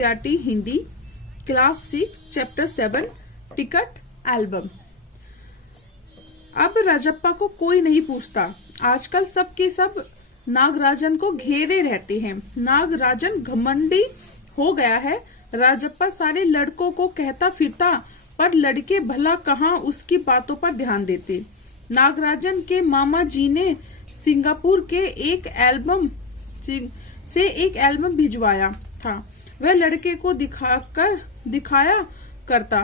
CRT Hindi class 6 chapter 7 ticket album. अब राजप्पा को कोई नहीं पूछता। आजकल सब के सब नागराजन को घेरे रहते हैं। नागराजन घमंडी हो गया है। राजप्पा सारे लड़कों को कहता फिरता, पर लड़के भला कहाँ उसकी बातों पर ध्यान देते। नागराजन के मामा जी ने सिंगापुर के एक एल्बम भिजवाया था। वह लड़के को दिखाया करता।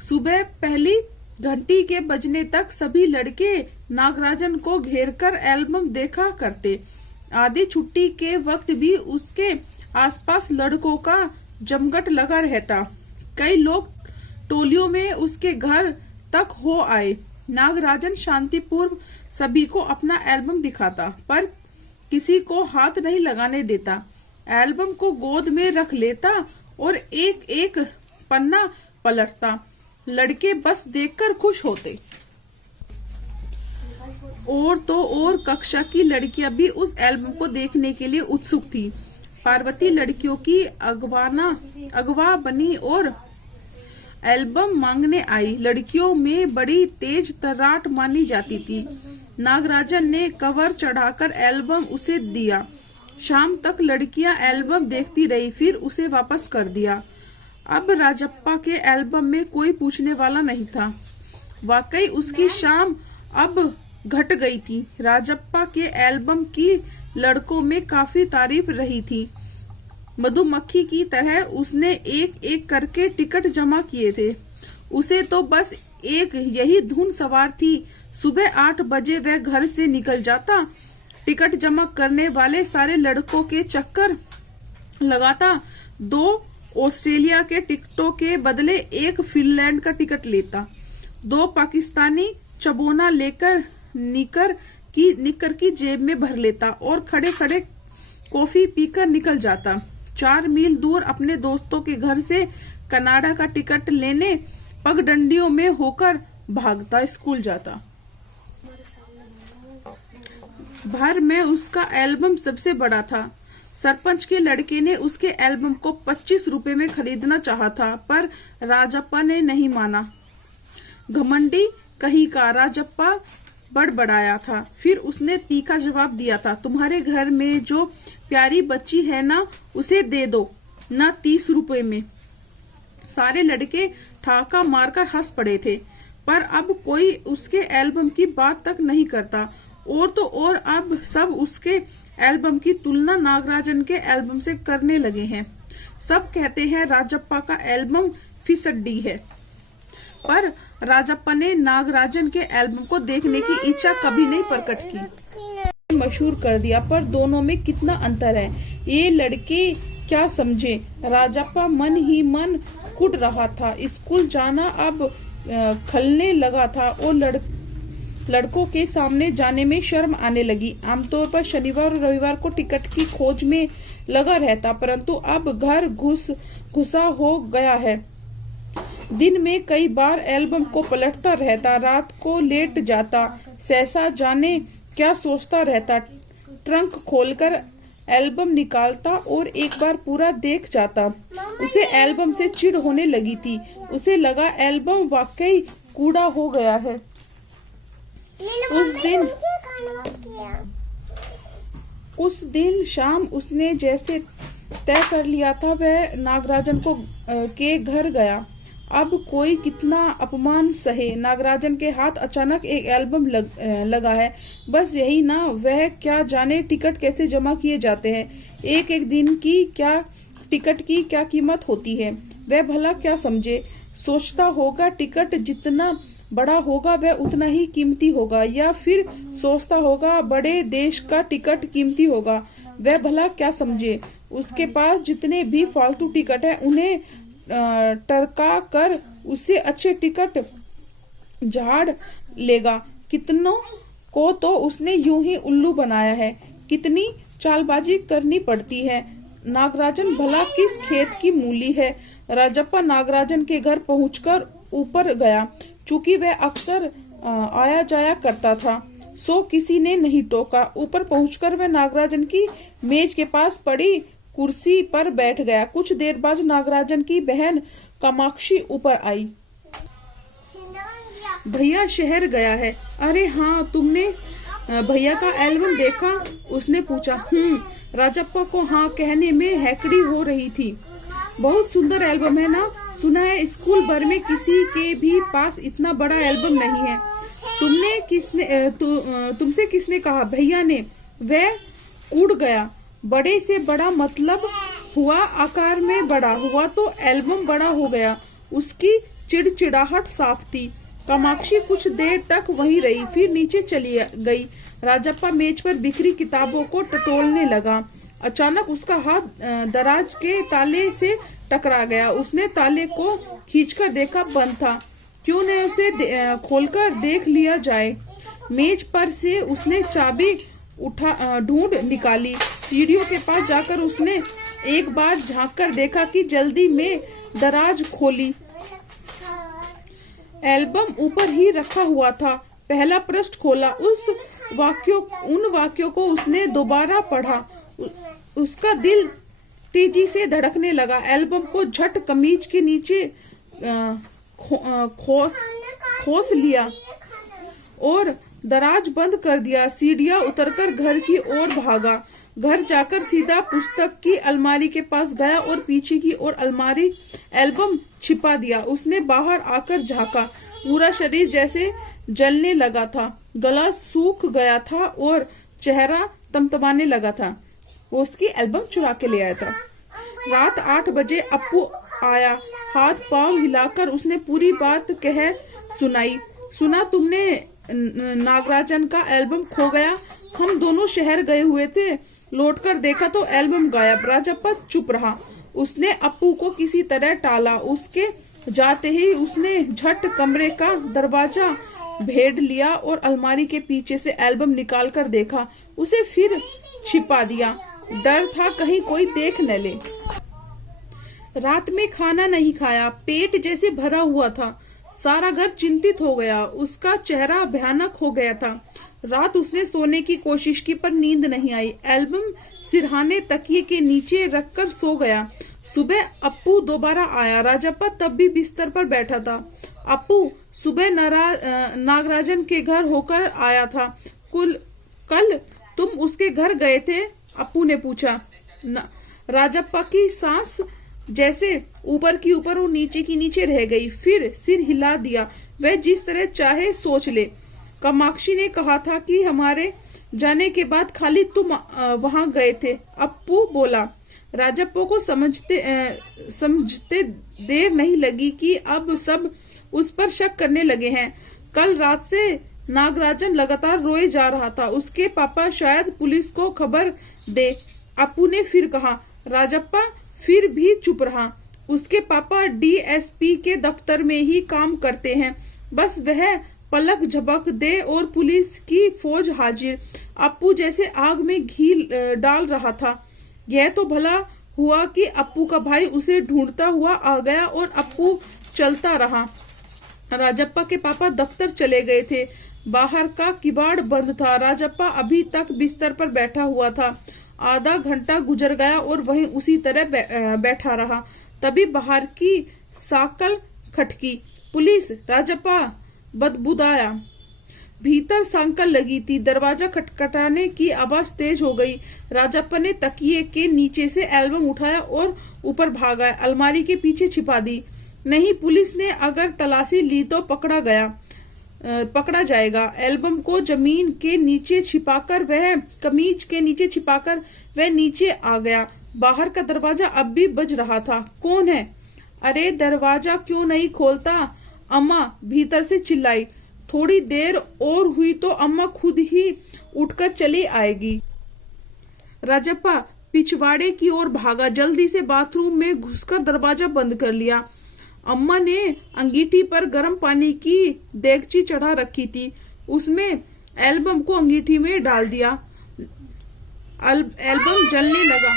सुबह पहली घंटी के बजने तक सभी लड़के नागराजन को घेरकर एल्बम देखा करते। आधी छुट्टी के वक्त भी उसके आसपास लड़कों का जमघट लगा रहता। कई लोग टोलियों में उसके घर तक हो आए। नागराजन शांतिपूर्व सभी को अपना एल्बम दिखाता, पर किसी को हाथ नहीं लगाने देता। एल्बम को गोद में रख लेता और एक एक पन्ना पलटता। लड़के बस देखकर खुश होते। और तो और कक्षा की लड़कियां भी उस एल्बम को देखने के लिए उत्सुक थी। पार्वती लड़कियों की अगवा बनी और एल्बम मांगने आई। लड़कियों में बड़ी तेज तर्राट मानी जाती थी। नागराजन ने कवर चढ़ाकर एल्बम उसे दिया। शाम तक लड़कियां एल्बम देखती रही, फिर उसे वापस कर दिया। अब राजप्पा के एल्बम में कोई पूछने वाला नहीं था। वाकई उसकी शाम अब घट गई थी। राजप्पा के एल्बम की लड़कों में काफी तारीफ रही थी। मधुमक्खी की तरह उसने एक एक करके टिकट जमा किए थे। उसे तो बस एक यही धुन सवार थी। सुबह 8 बजे वह घर से निकल जाता, टिकट जमा करने वाले सारे लड़कों के चक्कर लगाता, 2 ऑस्ट्रेलिया के टिकटों के बदले एक फिनलैंड का टिकट लेता, 2 पाकिस्तानी चबोना लेकर निकर की जेब में भर लेता और खड़े खड़े कॉफी पीकर निकल जाता। 4 मील दूर अपने दोस्तों के घर से कनाडा का टिकट लेने पगडंडियों में होकर भागता स्कूल जाता। भर में उसका एल्बम सबसे बड़ा था। सरपंच के लड़के ने उसके एल्बम को 25 रुपए में खरीदना चाहा था, पर राजप्पा ने नहीं माना। घमंडी कहीं का राजप्पा बड़बड़ाया था। फिर उसने तीखा जवाब दिया था, तुम्हारे घर में जो प्यारी बच्ची है ना, उसे दे दो ना 30 रुपए में। सारे लड़के ठाका मारकर हंस पड़े थे, पर अब कोई उसके एल्बम की बात तक नहीं करता। और तो और अब सब उसके एल्बम की तुलना नागराजन के एल्बम से करने लगे हैं। सब कहते हैं राजप्पा का एल्बम फिसड्डी है, पर राजप्पा ने नागराजन के एल्बम को देखने की इच्छा कभी नहीं प्रकट की। मशहूर कर दिया, पर दोनों में कितना अंतर है, ये लड़के क्या समझे। राजप्पा मन ही मन कुट रहा था। स्कूल जाना अब खलने लगा था और लड़कों के सामने जाने में शर्म आने लगी। आमतौर पर शनिवार और रविवार को टिकट की खोज में लगा रहता, परंतु अब घर घुसा हो गया है। दिन में कई बार एल्बम को पलटता रहता, रात को लेट जाता, सहसा जाने क्या सोचता रहता। ट्रंक खोलकर एल्बम निकालता और एक बार पूरा देख जाता। उसे एल्बम से चिढ़ होने लगी थी। उसे लगा एल्बम वाकई कूड़ा हो गया है। उस दिन शाम उसने जैसे तय कर लिया था, वह नागराजन के घर गया। अब कोई कितना अपमान सहे। नागराजन के हाथ अचानक एक एल्बम लगा है। बस यही ना, वह क्या जाने टिकट कैसे जमा किए जाते हैं। एक एक दिन की टिकट की क्या कीमत होती है, वह भला क्या समझे। सोचता होगा टिकट जितना बड़ा होगा वह उतना ही कीमती होगा, या फिर सोचता होगा बड़े देश का टिकट कीमती होगा, वह भला क्या समझे। उसके पास जितने भी फालतू टिकट है उन्हें टरका कर उससे अच्छे टिकट झाड़ लेगा। कितनों को तो उसने यूं ही उल्लू बनाया है। कितनी चालबाजी करनी पड़ती है। नागराजन भला किस खेत की मूली है। राजप्पा नागराजन के घर पहुंचकर ऊपर गया। चूंकि वह अक्सर आया जाया करता था, सो किसी ने नहीं टोका। ऊपर पहुंचकर वह नागराजन की मेज के पास पड़ी कुर्सी पर बैठ गया। कुछ देर बाद नागराजन की बहन कामाक्षी ऊपर आई। भैया शहर गया है। अरे हाँ, तुमने भैया का एल्बम देखा? उसने पूछा। राजप्पा को हाँ कहने में हैकड़ी हो रही थी। बहुत सुंदर एल्बम है ना? सुना है स्कूल भर में किसी के भी पास इतना बड़ा एल्बम नहीं है। तुमसे किसने कहा? भैया ने। वह उड़ गया। बड़े से बड़ा मतलब हुआ आकार में बड़ा हुआ तो एल्बम बड़ा हो गया। उसकी चिड़चिड़ाहट साफ थी। कामाक्षी कुछ देर तक वहीं रही, फिर नीचे चली गई। राजप्पा मेज पर बिखरी किताबों को टटोलने लगा। अचानक उसका हाथ दराज के ताले से टकरा गया। उसने ताले को खींचकर देखा, बंद था। क्यों न उसे खोलकर देख लिया जाए। मेज पर से उसने चाबी ढूंढ निकाली। सीढ़ियों के पास जाकर उसने एक बार झांक कर देखा कि जल्दी में दराज खोली। एल्बम ऊपर ही रखा हुआ था। पहला पृष्ठ खोला। उन वाक्यों को उसने दोबारा पढ़ा। उसका दिल तेजी से धड़कने लगा। एल्बम को झट कमीज के नीचे खोस लिया और दराज बंद कर दिया। सीढ़ियां उतरकर घर की ओर भागा। घर जाकर सीधा पुस्तक की अलमारी के पास गया और पीछे की ओर अलमारी एल्बम छिपा दिया। उसने बाहर आकर झांका। पूरा शरीर जैसे जलने लगा था। गला सूख गया था और चेहरा तमतमाने लगा था। वो उसकी एल्बम चुरा के ले आया था। रात 8 बजे अप्पू आया। हाथ पांव हिलाकर उसने पूरी बात कह सुनाई। सुना तुमने नागराजन का एल्बम खो गया? हम दोनों शहर गए हुए थे। लौटकर देखा तो एल्बम गायब। राजप्पा चुप रहा। उसने अप्पू को किसी तरह टाला। उसके जाते ही उसने झट कमरे का दरवाजा भेद लिया और अलमारी के पीछे से एल्बम निकाल कर देखा। उसे फिर छिपा दिया। डर था कहीं कोई देख न ले। रात में खाना नहीं खाया। पेट जैसे भरा हुआ था। सारा घर चिंतित हो गया। उसका चेहरा भयानक हो गया था। रात उसने सोने की कोशिश की पर नींद नहीं आई। एल्बम सिरहाने तकिए के नीचे रखकर सो गया। सुबह अप्पू दोबारा आया। राजप्पा तब भी बिस्तर पर बैठा था। अप्पू सुबह नागराजन के घर होकर आया था। कल तुम उसके घर गए थे? अप्पू ने पूछा। राजप्पा की सांस जैसे ऊपर की ऊपर और नीचे की नीचे रह गई। फिर सिर हिला दिया। वह जिस तरह चाहे सोच ले। कामाक्षी ने कहा था कि हमारे जाने के बाद खाली तुम वहां गए थे। अप्पू बोला। राजप्पा को समझते देर नहीं लगी कि अब सब उस पर शक करने लगे हैं। कल रात से नागराजन लगातार रोए जा रहा था। उसके पापा शायद पुलिस को खबर दे। अप्पू ने फिर कहा। राजप्पा फिर भी चुप रहा। उसके पापा डीएसपी के दफ्तर में ही काम करते हैं। बस वह पलक झपक दे और पुलिस की फौज हाजिर। अप्पू जैसे आग में घी डाल रहा था। यह तो भला हुआ कि अप्पू का भाई उसे ढूंढता हुआ आ गया और अप्पू चलता रहा। राजप्पा के पापा दफ्तर चले गए थे। बाहर का किवाड़ बंद था। राजप्पा अभी तक बिस्तर पर बैठा हुआ था। आधा घंटा गुजर गया और वहीं उसी तरह बैठा रहा। तभी बाहर की साकल खटकी। पुलिस! राजप्पा बदबुदाया। भीतर सांकल लगी थी। दरवाजा खटखटाने की आवाज तेज हो गई। राजप्पा ने तकिए के नीचे से एल्बम उठाया और ऊपर भागा। अलमारी के पीछे छिपा दी। नहीं, पुलिस ने अगर तलाशी ली तो पकड़ा जाएगा। एल्बम को जमीन के नीचे छिपाकर वह कमीज के नीचे छिपाकर वह नीचे आ गया। बाहर का दरवाजा अब भी बज रहा था। कौन है? अरे दरवाजा क्यों नहीं खोलता? अम्मा भीतर से चिल्लाई। थोड़ी देर और हुई तो अम्मा खुद ही उठकर चली आएगी। राजप्पा पिछवाड़े की ओर भागा। जल्दी से बाथरूम में घुसकर दरवाजा बंद कर लिया। अम्मा ने अंगीठी पर गर्म पानी की देगची चढ़ा रखी थी। उसमें एल्बम को अंगीठी में डाल दिया। एल्बम जलने लगा।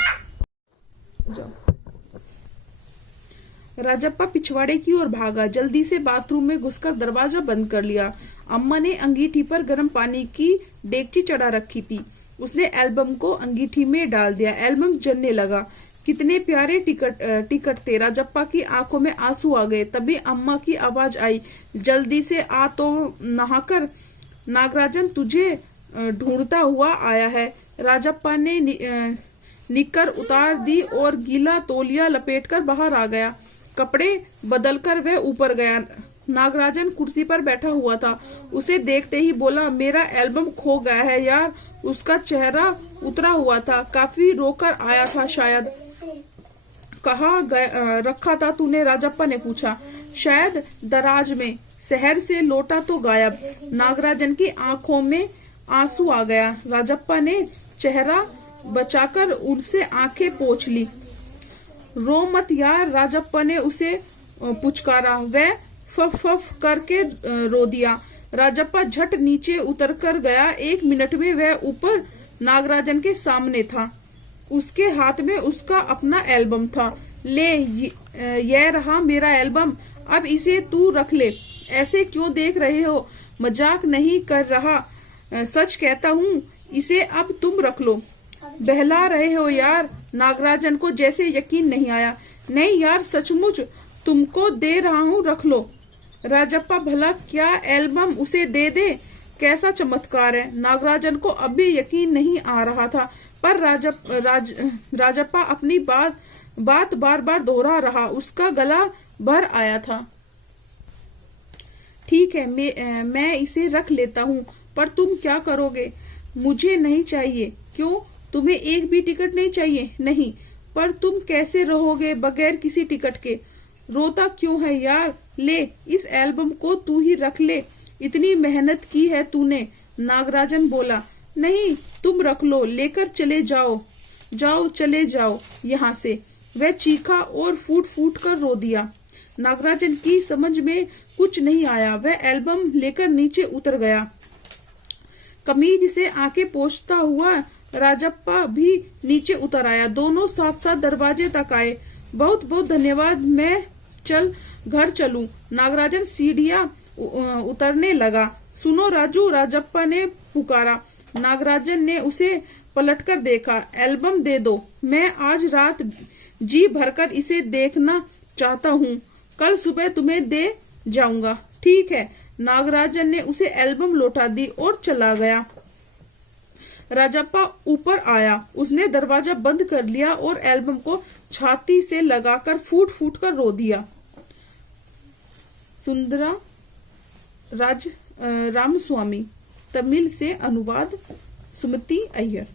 राजप्पा पिछवाड़े की ओर भागा। जल्दी से बाथरूम में घुसकर दरवाजा बंद कर लिया। अम्मा ने अंगीठी पर गर्म पानी की डेगची चढ़ा रखी थी। उसने एल्बम को अंगीठी में डाल दिया। एल्बम जलने लगा। कितने प्यारे टिकट थे। राजप्पा की आंखों में आंसू आ गए। तभी अम्मा की आवाज आई, जल्दी से आ तो नहाकर, नागराजन तुझे ढूंढता हुआ आया है। राजप्पा ने निक्कर उतार दी और गीला तौलिया लपेटकर बाहर आ गया। कपड़े बदलकर वह ऊपर गया। नागराजन कुर्सी पर बैठा हुआ था। उसे देखते ही बोला, मेरा एल्बम खो गया है यार। उसका चेहरा उतरा हुआ था। काफी रोकर आया था शायद। कहाँ रखा था तूने? राजप्पा ने पूछा। शायद दराज में। शहर से लौटा तो गायब। नागराजन की आंखों में आंसू आ गया। राजप्पा ने चेहरा बचाकर उनसे आंखें पोंछ ली। रो मत यार, राजप्पा ने उसे पुचकारा। वह फफ फफ करके रो दिया। राजप्पा झट नीचे उतर कर गया। 1 मिनट में वह ऊपर नागराजन के सामने था। उसके हाथ में उसका अपना एल्बम था। ले, यह रहा मेरा एल्बम। अब इसे तू रख ले। ऐसे क्यों देख रहे हो? मजाक नहीं कर रहा, सच कहता हूँ। इसे अब तुम रख लो। बहला रहे हो यार। नागराजन को जैसे यकीन नहीं आया। नहीं यार, सचमुच तुमको दे रहा हूँ, रख लो। राजप्पा भला क्या एल्बम उसे दे दे? कैसा चमत्कार है। नागराजन को अब भी यकीन नहीं आ रहा था, पर राजप्पा अपनी बात बार बार दोहरा रहा। उसका गला भर आया था। ठीक है, मैं इसे रख लेता हूँ, पर तुम क्या करोगे? मुझे नहीं चाहिए। क्यों? तुम्हें एक भी टिकट नहीं चाहिए? नहीं। पर तुम कैसे रहोगे बगैर किसी टिकट के? रोता क्यों है यार? ले, इस एल्बम को तू ही रख ले। इतनी मेहनत की है तूने। नागराजन बोला। नहीं, तुम रख लो। लेकर चले जाओ। जाओ, चले जाओ यहाँ से। वह चीखा और फूट फूट कर रो दिया। नागराजन की समझ में कुछ नहीं आया। वह एल्बम लेकर नीचे उतर गया। कमीज से आंखें पोंछता हुआ राजप्पा भी नीचे उतर आया। दोनों साथ साथ दरवाजे तक आए। बहुत बहुत धन्यवाद, मैं घर चलूं। नागराजन सीढ़ियां उतरने लगा। सुनो राजू, राजप्पा ने पुकारा। नागराजन ने उसे पलटकर देखा। एल्बम दे दो। मैं आज रात जी भरकर इसे देखना चाहता हूँ। कल सुबह तुम्हें दे जाऊंगा। ठीक है। नागराजन ने उसे एल्बम लौटा दी और चला गया। राजप्पा ऊपर आया। उसने दरवाजा बंद कर लिया और एल्बम को छाती से लगाकर फूट फूट कर रो दिया। सुंदरा रामस्वामी। तमिल से अनुवाद सुमति अय्यर।